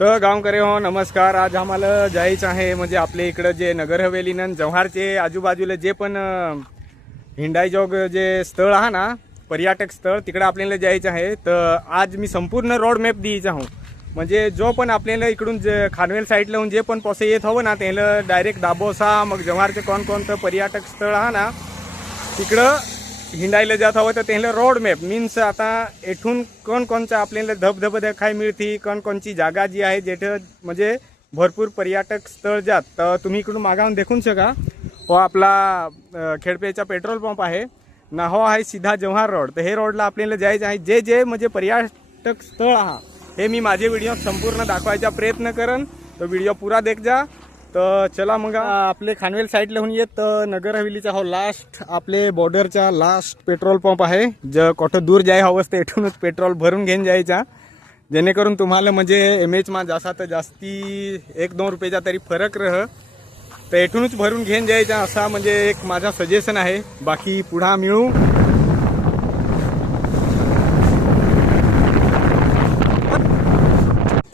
तर गावकरी हो नमस्कार. आज आम्हाला जायचं आहे म्हणजे आपल्या इकडं जे नगर हवेलीनं जव्हारचे आजूबाजूला जे पण हिंडाईजोग जे स्थळ आहे ना, पर्यटक स्थळ, तिकडे आपल्याला जायचं आहे. तर आज मी संपूर्ण रोड मॅप द्यायचा हूँ. म्हणजे जो पण आपल्याला इकडून जे खानवेल साईडला होऊन जे पण पोसे येत हवं ना, त्याला डायरेक्ट दाबोसा मग जव्हारचे कोणकोणतं पर्यटक स्थळ आहे ना तिकडं हिंडायला जात हवं. तर त्याला रोड मॅप मीन्स आता येथून कोणकोणचं आपल्याला धबधब देखाय मिळते, कोणकोणची जागा जी आहे जेथे म्हणजे भरपूर पर्यटक स्थळ जात. तर तुम्ही इकडून मागावून देखून शका. हो आपला खेडपेचा पेट्रोल पंप आहे ना, हो आहे सीधा जव्हार रोड. तर हे रोडला आपल्याला जायचं आहे. जे जे म्हणजे पर्यटक स्थळ आहे हे मी माझे व्हिडिओ संपूर्ण दाखवायचा प्रयत्न करेन. तर व्हिडिओ पुरा देख जा. तर चला मग आपले खानवेल साईडला होऊन येत नगर हवेलीचा हो लास्ट आपले बॉर्डरचा लास्ट पेट्रोल पंप आहे. जे कुठं दूर जाय हवं असतं इथूनच पेट्रोल भरून घेऊन जायचा, जेणेकरून तुम्हाला म्हणजे एमएच मा जास्त तर जास्ती 1-2 रुपयाचा तरी फरक रह. तर इथूनच भरून घेऊन जायचा असा म्हणजे एक माझा सजेशन आहे. बाकी पुढा मिळू.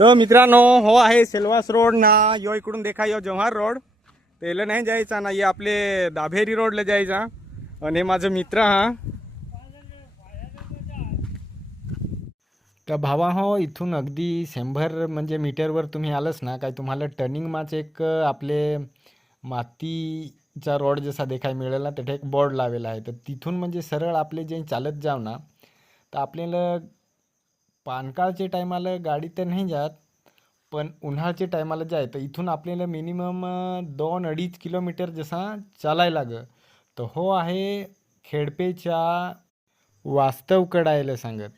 तर मित्रांनो हो आहे सेल्वास रोड ना, यो इकडून देखा यो जव्हार रोड. त्याला नाही जायचा ना, ये आपले दाभेरी रोडला जायचा. आणि माझा मित्र हा. तर भावा हो इथून अगदी 100 म्हणजे मीटरवर तुम्ही आलंच ना काय, तुम्हाला टर्निंग माच एक आपले मातीचा रोड जसा देखाय मिळेल ना, तिथे एक बोर्ड लावलेला आहे. तर तिथून म्हणजे सरळ आपले जे चालत जाव ना, तर आपल्याला पानकाळच्या टायमाला गाडी तर नाही जात, पण उन्हाळ्याच्या टायमाला जाय तर इथून आपल्याला मिनिमम 2-2.5 किलोमीटर जसा चालायला लाग. तर हो आहे खेडपेच्या वास्तव कडायला सांगत.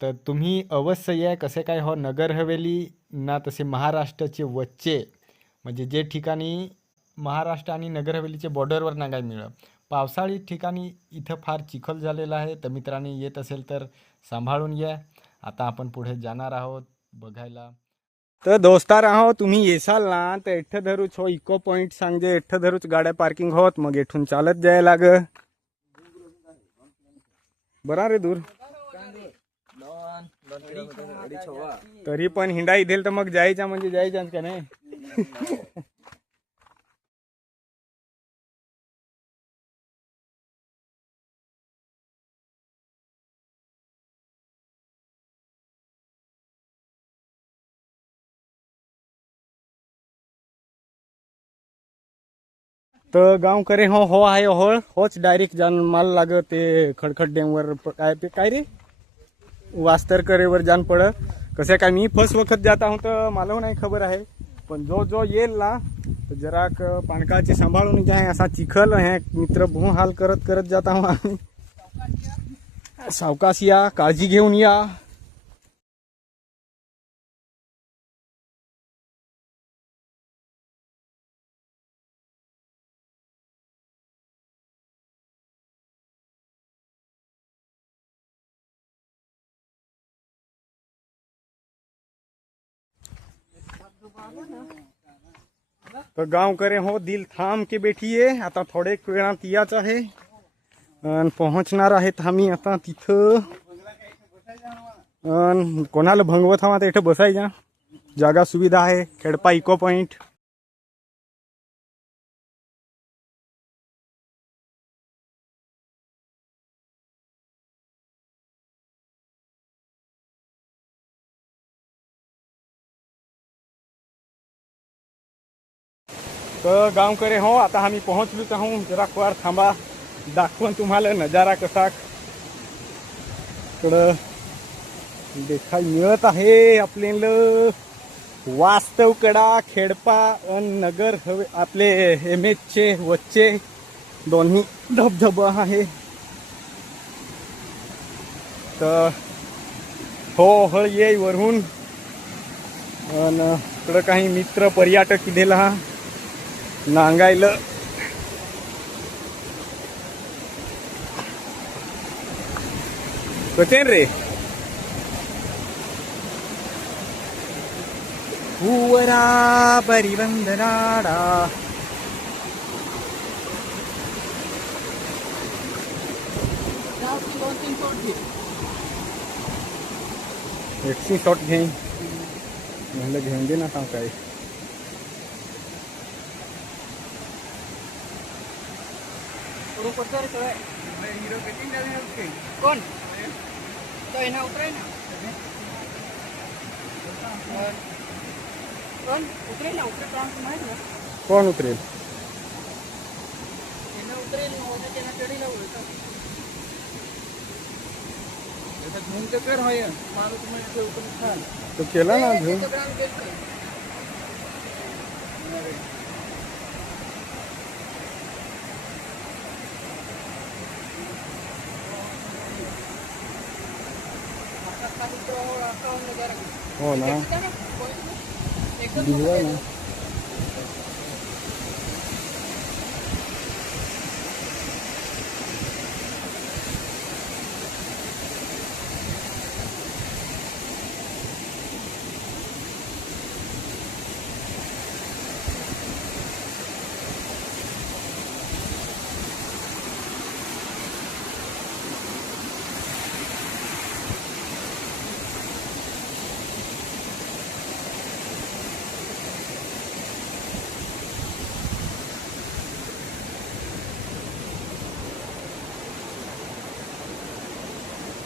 तर तुम्ही अवश्य या. कसे काय हो नगर हवेली ना तसे महाराष्ट्राचे वच्चे म्हणजे जे ठिकाणी महाराष्ट्र आणि नगर हवेलीचे बॉर्डरवर ना काय मिळं. पावसाळी ठिकाणी इथं फार चिखल झालेला आहे. तर मित्रांनी येत असेल तर सांभाळून या. आता आपण पुढे जाणार आहोत बघायला. तर दोस्तार आहो तुम्ही येसाल ना तर एठ्ठ धरूच हो इको पॉईंट सांगे एठ्ठ धरूच गाड्या पार्किंग होत, मग येथून चालत जायला लाग. बरा रे दूर तरी पण हिंडाई देईल तर मग जायचा म्हणजे जायचा का नाही. तर गाव करे हो आहे होळ होच डायरेक्ट जाण माल लाग. ते खडखड डॅमवर काय ते काय रे वास्तर करेवर जाण पड. कसं काय मी फर्स्ट वखत जाता हूं तर मला नाही खबर आहे. पण जो जो येईल ना तर जराक पानकाची सांभाळून जाय. असा चिखल हे मित्र भू हाल करत करत जाता हूं आम्ही. सावकाश या, काळजी घेऊन या. तर गांव करे हो दिल थांब के बैठिए. आता थोडे वेळात याच आहे आणि पोहोचणार आहेत आम्ही आता तिथं. कोणाला भंगवत हवा तर इथं बसायच्या जागा सुविधा आहे. खेडपा इको पॉइंट. तर गांव करे हो आता आम्ही पोहोचलोच आहोत. जरा वार थांबा, दाखवून तुम्हाला नजारा कसा इकडं देखाय मिळत आहे आपल्याला. वास्तव कडा खेडपा आणि नगर हवे आपले एमएचचे वच्चे दोन्ही धबधबा आहे. तर हो हळ ये वरून आणि इकडं काही मित्र पर्यटक दिला नांगायला. कचेन रे हूवरा परिवंदनाडा. एकशे शॉट घेईन. म्हणलं घेऊन दे ना सांग काय. कोण तो एना उतरे ना कोण उतरे ना उतरे काम माहित ना कोण उतरेल. एना उतरे ना होता त्यांना चढीला बोलतो त्याचा घेऊन तर कर होय माणूस म्हणजे उतरून खाल तो केला ना घेऊन. हो ना भिजवाय ना.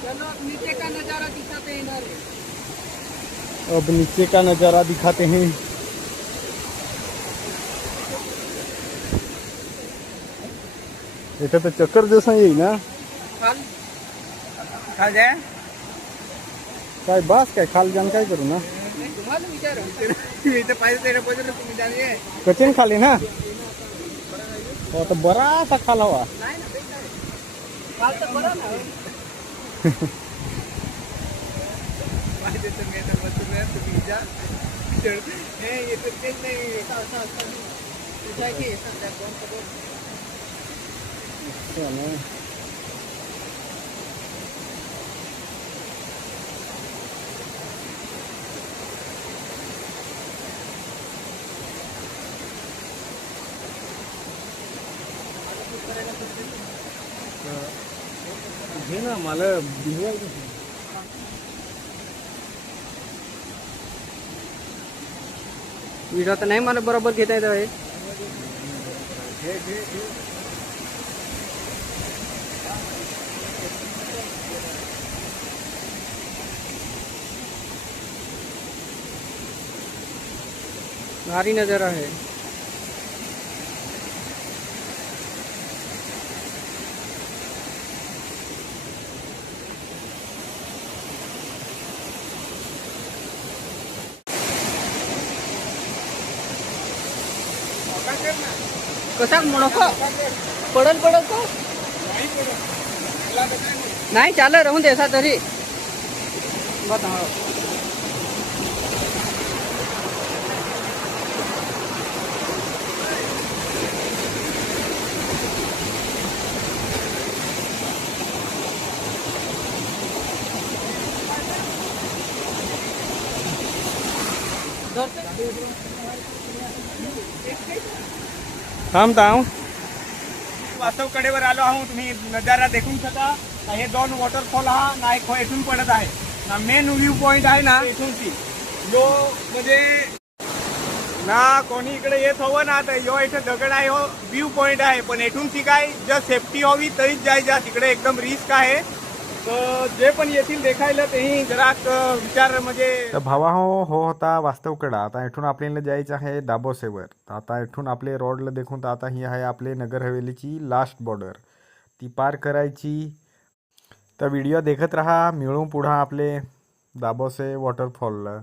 चलो नीचे का नजारा दिखाते हैं इधर अब नीचे का नज़ारा दिखाते हैं. इथं तर चक्कर जसं येईल ना. खाल खाल जाए काय बास काय खाल जाण काय करू ना. तुम्हाला विचार इथं पाहिजे त्याला पाहिजे तुम्ही जाणे कठीण खाली ना. हो आता बरासा खाल हवा. नाही ना खाल तर बरं ना पाहिजे तर मी आता बसून तुम्ही जा हे येतं तेच नाही जायची सध्या कोण हो ना. घे ना मला भिजवायचं. व्हिडिओ तर नाही मला बरोबर घेता येत आहे भारी नजारा है कसा मोडको पडल पडल तो नाही चाल राहून दे असा तरी बताओ थांबता वास्तव कडेवर आलो आहोत. तुम्ही नजारा देखून शकता. हे दोन वॉटरफॉल हा ना एक इथून पडत आहे ना. मेन व्ह्यू पॉइंट आहे ना इथूनची जो म्हणजे ना कोणी इकडे येत हवं ना तर यो इथे दगड आहे हो व्ह्यू पॉइंट आहे. पण इथूनची काय जर सेफ्टी हवी तरीच जायच्या. तिकडे एकदम रिस्क आहे. तर जे पण येतील देखायला तेही जरा विचार म्हणजे. तर भावा हो होता वास्तवकडा. आता इथून आपल्याला जायचं आहे दाबोसेवर. तर आता इथून आपले रोडला देखून तर आता ही आहे आपले नगर हवेलीची लास्ट बॉर्डर. ती पार करायची. तर व्हिडिओ देखत राहा. मिळून पुढं आपले दाबोसे वॉटरफॉलला.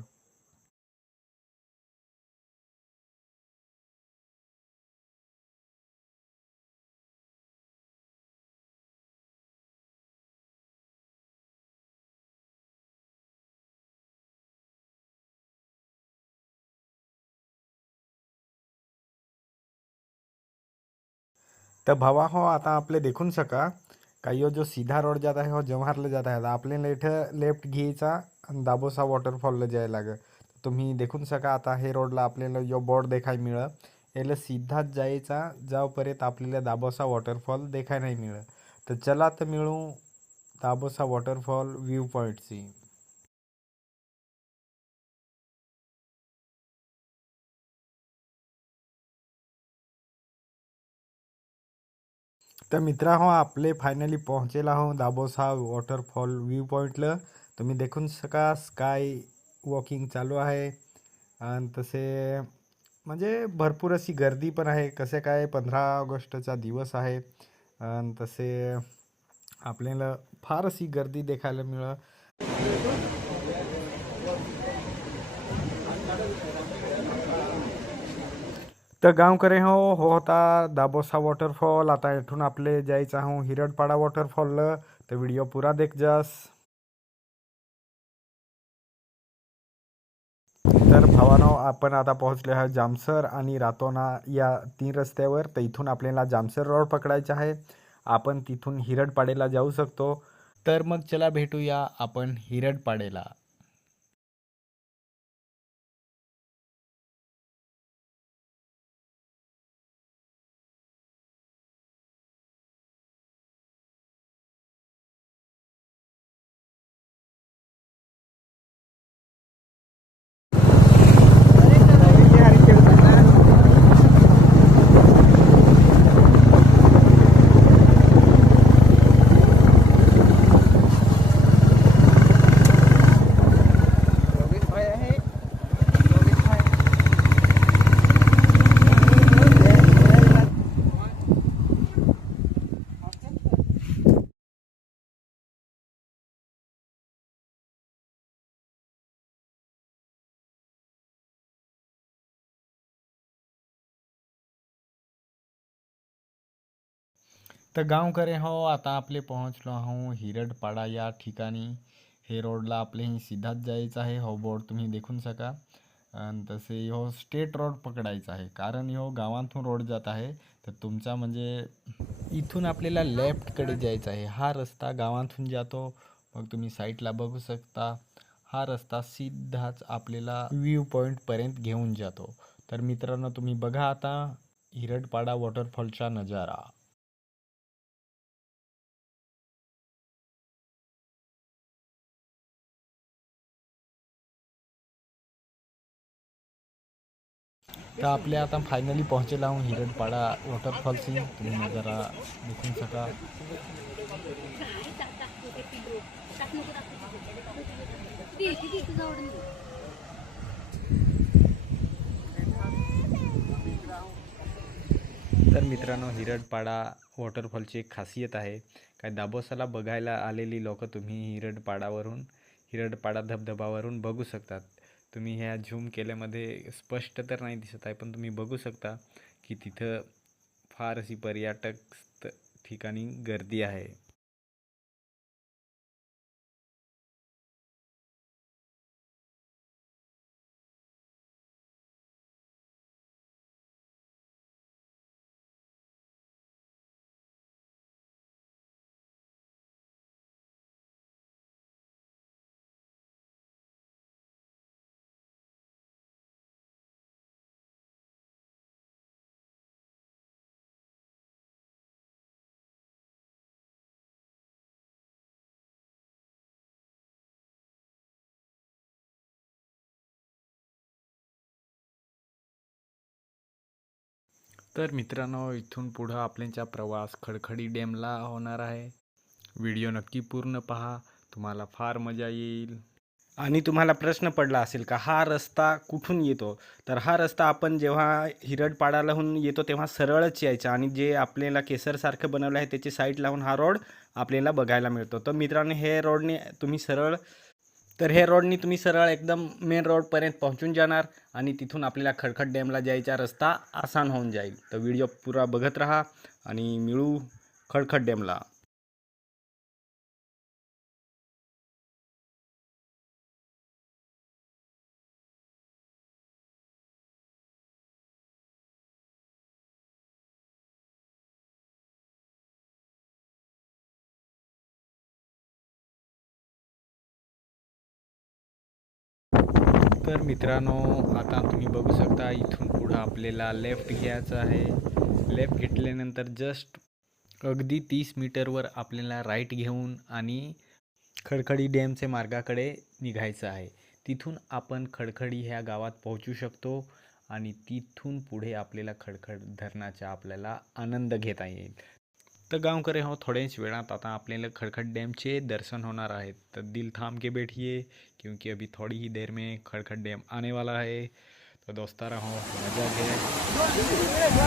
तर भावा हो आता आपले देखून सका काही जो सीधा रोड जाता है हो जव्हारला जाता है. आपल्याला इथं लेफ्ट घ्यायचा आणि दाबोसा वॉटरफॉलला जायला लागेल. तुम्ही देखून सका आता हे रोडला आपल्याला जो बोर्ड देखाय मिळं याला सीधाच जायचा जावपर्यंत आपल्याला दाबोसा वॉटरफॉल देखाय नाही मिळत. तर चला तर मिळू दाबोसा वॉटरफॉल व्ह्यू पॉईंटची. तर मित्रांनो आपले फायनली पोहोचेला आहो दाबोसा वॉटरफॉल व्ह्यू पॉईंटला. तुम्ही देखून शका स्काय वॉकिंग चालू आहे आणि तसे म्हणजे भरपूर अशी गर्दी पण आहे. कसे काय 15 ऑगस्टचा दिवस आहे आणि तसे आपल्याला फार अशी गर्दी देखायला मिळत. तर गावकरे हो होता दाबोसा वॉटरफॉल. आता इथून आपले जायचं आहो हिरडपाडा वॉटरफॉलला. तर व्हिडिओ पुरा देख जास. तर भावानो आपण आता पोहोचले आहे जामसर आणि रातोना या 3 रस्त्यावर. तर इथून आपल्याला जामसर रोड पकडायचा आहे. आपण तिथून हिरडपाड्याला जाऊ शकतो. तर मग चला भेटूया आपण हिरडपाड्याला. तर गावकरे हो आता आपले पोहोचलो आहो हिरडपाडा या ठिकाणी. हे रोडला आपले सीधाच जायचं आहे. हो बोर्ड तुम्ही देखून शका. आणि तसे हो स्टेट रोड पकडायचा आहे कारण हो गावातून रोड जात आहे. तर तुमचा म्हणजे इथून आपल्याला लेफ्टकडे जायचं आहे. हा रस्ता गावातून जातो. मग तुम्ही साईडला बघू शकता. हा रस्ता सीधाच आपल्याला व्ह्यू पॉईंटपर्यंत घेऊन जातो. तर मित्रांनो तुम्ही बघा आता हिरडपाडा वॉटरफॉलचा नजारा. तर आपले आता फायनली पोहोचेला आहोत हिरडपाडा वॉटरफॉलशी. तुम्ही नजारा देखून शका. तर मित्रांनो हिरडपाडा वॉटरफॉलची एक खासियत आहे. काय दाबोसाला बघायला आलेली लोक तुम्ही हिरडपाडा धबधबावरून बघू शकतात. तुम्ही ह्या झूम केल्यामध्ये स्पष्ट तर नाही दिसत आहे पण तुम्ही बघू शकता की तिथं फार अशी पर्यटक ठिकाणी गर्दी आहे. तर मित्रांनो इथून पुढं आपल्याचा प्रवास खडखडी डॅमला होणार आहे. व्हिडिओ नक्की पूर्ण पहा. तुम्हाला फार मजा येईल. आणि तुम्हाला प्रश्न पडला असेल का हा रस्ता कुठून येतो. तर हा रस्ता आपण जेव्हा हिरडपाडालाहून येतो तेव्हा सरळच यायचा आणि जे आपल्याला केसरसारखं बनवलं आहे त्याची साईड लावून हा रोड आपल्याला बघायला मिळतो. तर मित्रांनो हे रोडने तुम्ही सरळ एकदम मेन रोडपर्यंत पोहोचून जाणार आणि तिथून आपल्याला खडखड डॅमला जायचा रस्ता आसान होऊन जाईल. तर व्हिडिओ पुरा बघत राहा आणि मिळू खडखड डॅमला. तर मित्रांनो आता तुम्ही बघू शकता इथून पुढं आपल्याला लेफ्ट घ्यायचं आहे. लेफ्ट घेतल्यानंतर जस्ट अगदी 30 मीटरवर आपल्याला राईट घेऊन आणि खडखडी डॅमच्या मार्गाकडे निघायचं आहे. तिथून आपण खडखडी ह्या गावात पोहोचू शकतो आणि तिथून पुढे आपल्याला खडखड धरणाचा आपल्याला आनंद घेता येईल. तर गाँवकरे हो, थोड्याच वेळात आता आपल्याला खड़खड़ डैम चे दर्शन होणार आहेत. तर दिल थाम के बैठिए क्योंकि अभी थोड़ी ही देर में खड़खड़ डैम आने वाला है. तो दोस्तारा हो, मजा घ्या.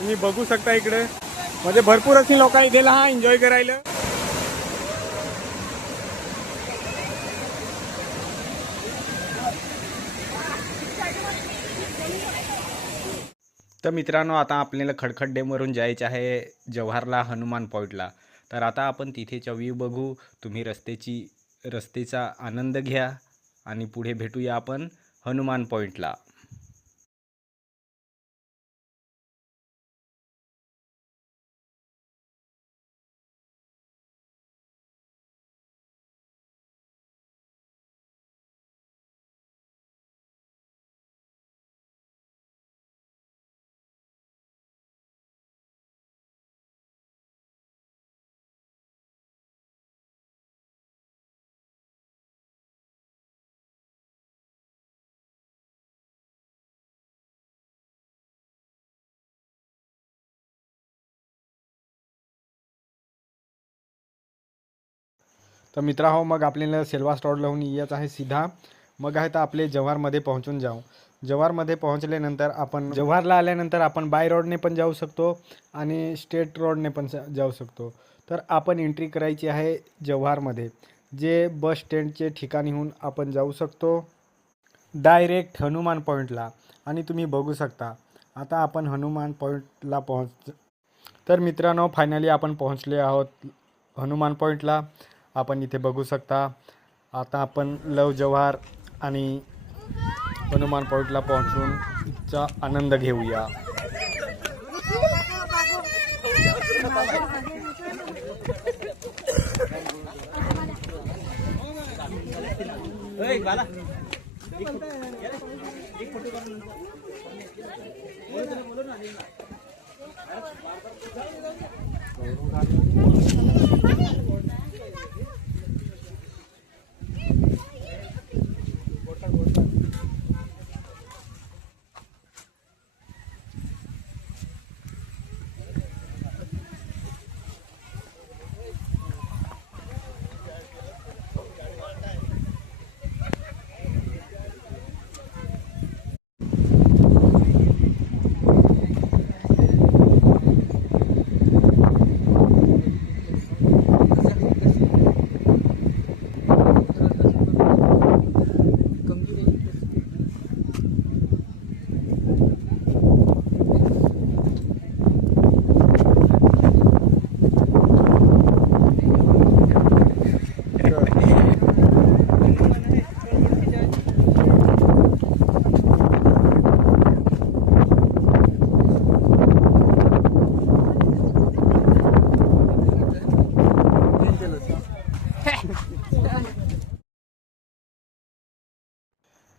तुम्ही बघू शकता इकडे म्हणजे भरपूर अशी लोक इथे हा एन्जॉय करायला. तर मित्रांनो, आता आपल्याला खडखड डॅमवरून जायचे आहे जव्हारला, हनुमान पॉईंटला. तर आता आपण तिथेचा व्ह्यू बघू. तुम्ही रस्तेचा आनंद घ्या आणि पुढे भेटूया आपण हनुमान पॉईंटला. तर मित्रांनो, मग आपल्याला सेल्वास रोड लावून यायचं आहे सीधा. मग आहे तर आपले जव्हारमध्ये पोहोचून जाऊ. जव्हारमध्ये पोहोचल्यानंतर आपण जव्हारला आल्यानंतर आपण बाय रोडने पण जाऊ शकतो आणि स्टेट रोडने पण जाऊ शकतो. तर आपण एंट्री करायची आहे जव्हारमध्ये, जे बस स्टँडचे ठिकाणीहून आपण जाऊ शकतो डायरेक्ट हनुमान पॉईंटला. आणि तुम्ही बघू शकता आता आपण हनुमान पॉईंटला तर मित्रांनो, फायनली आपण पोहोचले आहोत हनुमान पॉईंटला. आपण इथे बघू शकता. आता आपण लव जव्हार आणि हनुमान पॉईंटला पोहोचून चा आनंद घेऊया.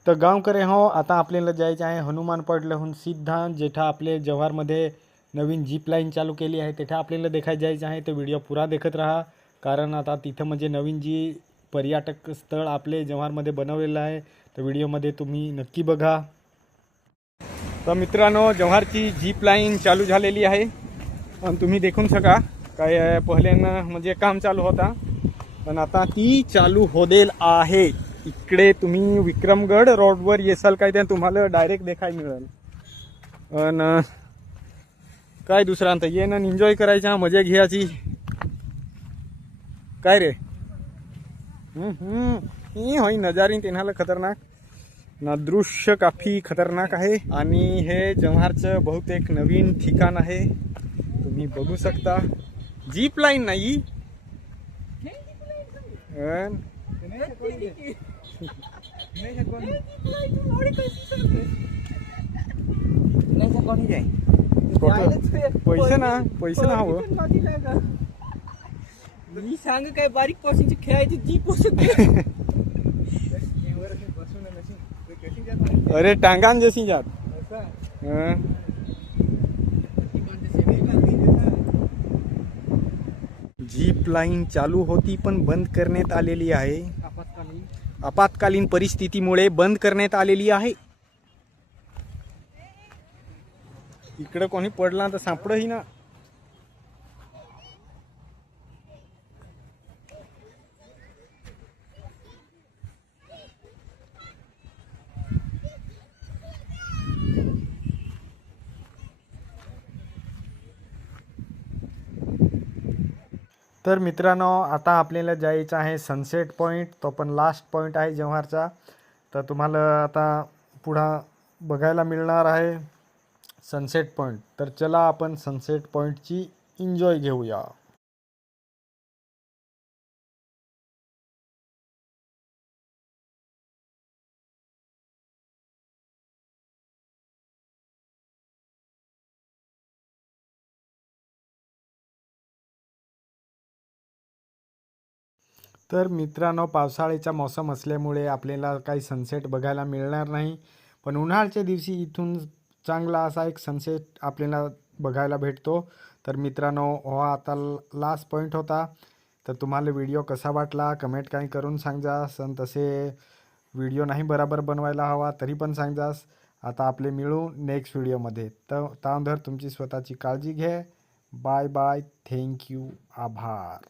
तर गावकरे हो, आता आपल्याला जायचं आहे हनुमान पॉईंटलाहून सीधा जेठा आपले जव्हारमध्ये नवीन जीप लाईन चालू केली आहे तेठा आपल्याला देखायला जायचं आहे. तर व्हिडिओ पुरा देखत राहा, कारण आता तिथं म्हणजे नवीन जी पर्यटक स्थळ आपले जव्हारमध्ये बनवलेलं आहे. तर व्हिडिओमध्ये तुम्ही नक्की बघा. तर मित्रांनो, जव्हारची जीप लाईन चालू झालेली आहे आणि तुम्ही देखून शका काय पहिल्यानं म्हणजे काम चालू होता पण आता ती चालू होदेल आहे. इकडे तुम्ही विक्रमगड रोडवर येसाल काय त्या तुम्हाला डायरेक्ट देखाय मिळेल. आणि काय दुसरा अंत ये ना एन्जॉय करायचा, मजा घ्यायची. काय रे ही होई नजारी तेनाला खतरनाक ना, दृश्य काफी खतरनाक आहे. आणि हे जव्हारचं बहुतेक नवीन ठिकाण आहे, तुम्ही बघू शकता. जीप लाईन नाही पैसे ना हवं. मी सांग काय बारीक पासूनची खेळायची जीप अरे टांगान जशी जात. जीप लाईन चालू होती पण बंद करण्यात आलेली आहे. आपत्कालीन परिस्थितीमुळे बंद करण्यात आलेली आहे. इकडे कोणी पडला तर सापडही ना. तर मित्रांनो, आता आपल्याला जायचं आहे सनसेट पॉईंट. तो पण लास्ट पॉईंट आहे जव्हारचा. तर तुम्हाला आता पुढं बघायला मिळणार आहे सनसेट पॉईंट. तर चला आपण सनसेट पॉईंटची एन्जॉय घेऊया. तर मित्रांनो, पावसाळ्याचा मौसम असल्यामुळे आपल्याला काही सनसेट बघायला मिळणार नाही. पण उन्हाळ्याच्या दिवशी इथून चांगला असा एक सनसेट आपल्याला बघायला भेटतो. तर मित्रांनो, हा आता लास्ट पॉईंट होता. तर तुम्हाला व्हिडिओ कसा वाटला कमेंट काही करून सांगा. सण तसे व्हिडिओ नाही बरोबर बनवायला हवा तरी पण सांगास. आता आपले मिळू नेक्स्ट व्हिडिओमध्ये. तर तांधर तुमची स्वतःची काळजी घे. Bye bye. थँक्यू. आभार.